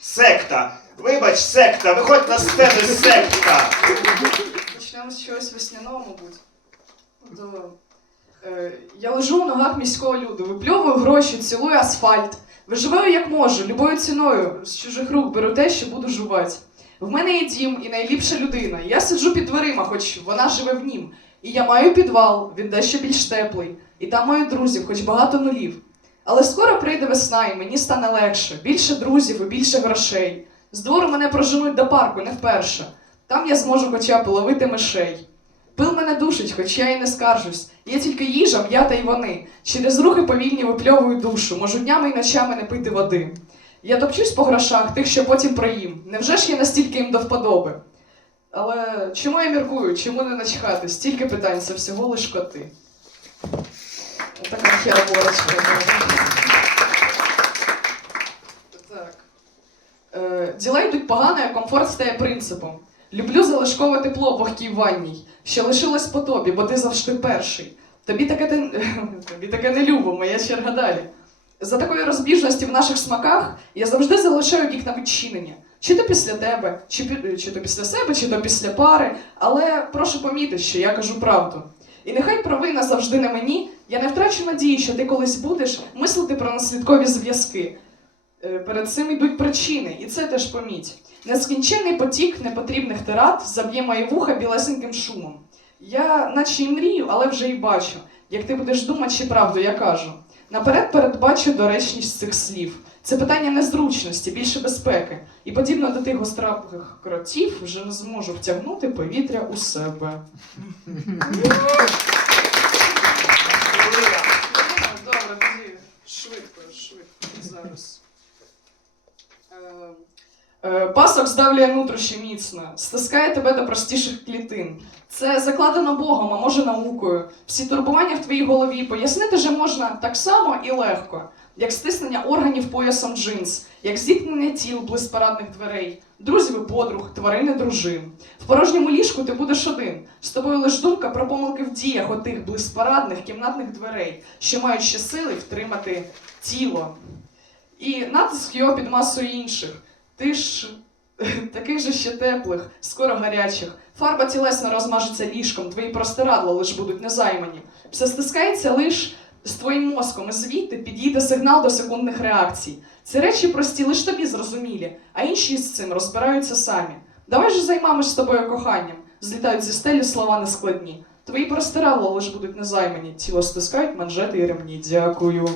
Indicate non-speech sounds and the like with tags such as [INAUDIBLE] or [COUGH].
Секта. Вибач, секта, виходь на сцену, секта. Почнемо з чогось весняного, мабуть. До, е, я лежу у ногах міського люду, випльовую гроші, цілую асфальт. Виживаю як можу, любою ціною з чужих рук беру те, що буду жувати. В мене є дім і найліпша людина. Я сиджу під дверима, хоч вона живе в нім. І я маю підвал, він дещо більш теплий. І там маю друзів, хоч багато нулів. Але скоро прийде весна, і мені стане легше, більше друзів і більше грошей. З двору мене проженуть до парку не вперше. Там я зможу хоча б ловити мишей. Пил мене душить, хоч я і не скаржусь. Є тільки їжа, м'ята й вони. Через рухи повільні випльовую душу, можу днями й ночами не пити води. Я топчусь по грошах, тих, що потім проїм. Невже ж я настільки їм до вподоби? Але чому я міркую, чому не начхати? Стільки питань, це всього лиш коти. Така хероборочка. Так. Е, діла йдуть погано, а комфорт стає принципом. Люблю залишкове тепло в вогкій ванній, що лишилось по тобі, бо ти завжди перший. Тобі таке, те- [LAUGHS] тобі таке не любо, моя черга далі. За такої розбіжності в наших смаках я завжди залишаю вікна відчинені. Чи то після тебе, чи, чи то після себе, чи то після пари. Але прошу помітити, що я кажу правду. І нехай провина завжди на мені, я не втрачу надії, що ти колись будеш мислити про наслідкові зв'язки. Е, Перед цим йдуть причини, і це теж поміть. Нескінченний потік непотрібних тират заб'є мої вуха білесеньким шумом. Я наче й мрію, але вже й бачу, як ти будеш думати, чи правду я кажу. Наперед передбачу доречність цих слів. Це питання незручності, більше безпеки. І подібно до тих гострапих кротів вже не зможу втягнути повітря у себе. Добре, швидко, швидко. Зараз. Е, Пасок здавлює нутрощі міцно, стискає тебе до простіших клітин. Це закладено Богом, а може наукою. Всі турбування в твоїй голові пояснити же можна так само і легко, як стиснення органів поясом джинс, як зіткнення тіл близь парадних дверей, друзів і подруг, тварини дружин. В порожньому ліжку ти будеш один. З тобою лиш думка про помилки в діях отих близьпарадних кімнатних дверей, що мають ще сили втримати тіло. І натиск його під масою інших. Ти ж [LAUGHS] таких же ще теплих, скоро гарячих. Фарба тілесно розмажеться ліжком, твої простирадла лиш будуть незаймані. Все стискається лиш з твоїм мозком, і звідти підійде сигнал до секундних реакцій. Ці речі прості лиш тобі зрозумілі, а інші з цим розбираються самі. Давай же займамось з тобою коханням. Злітають зі стелі слова нескладні. Твої простирадла лиш будуть незаймані, тіло стискають манжети і ремні. Дякую.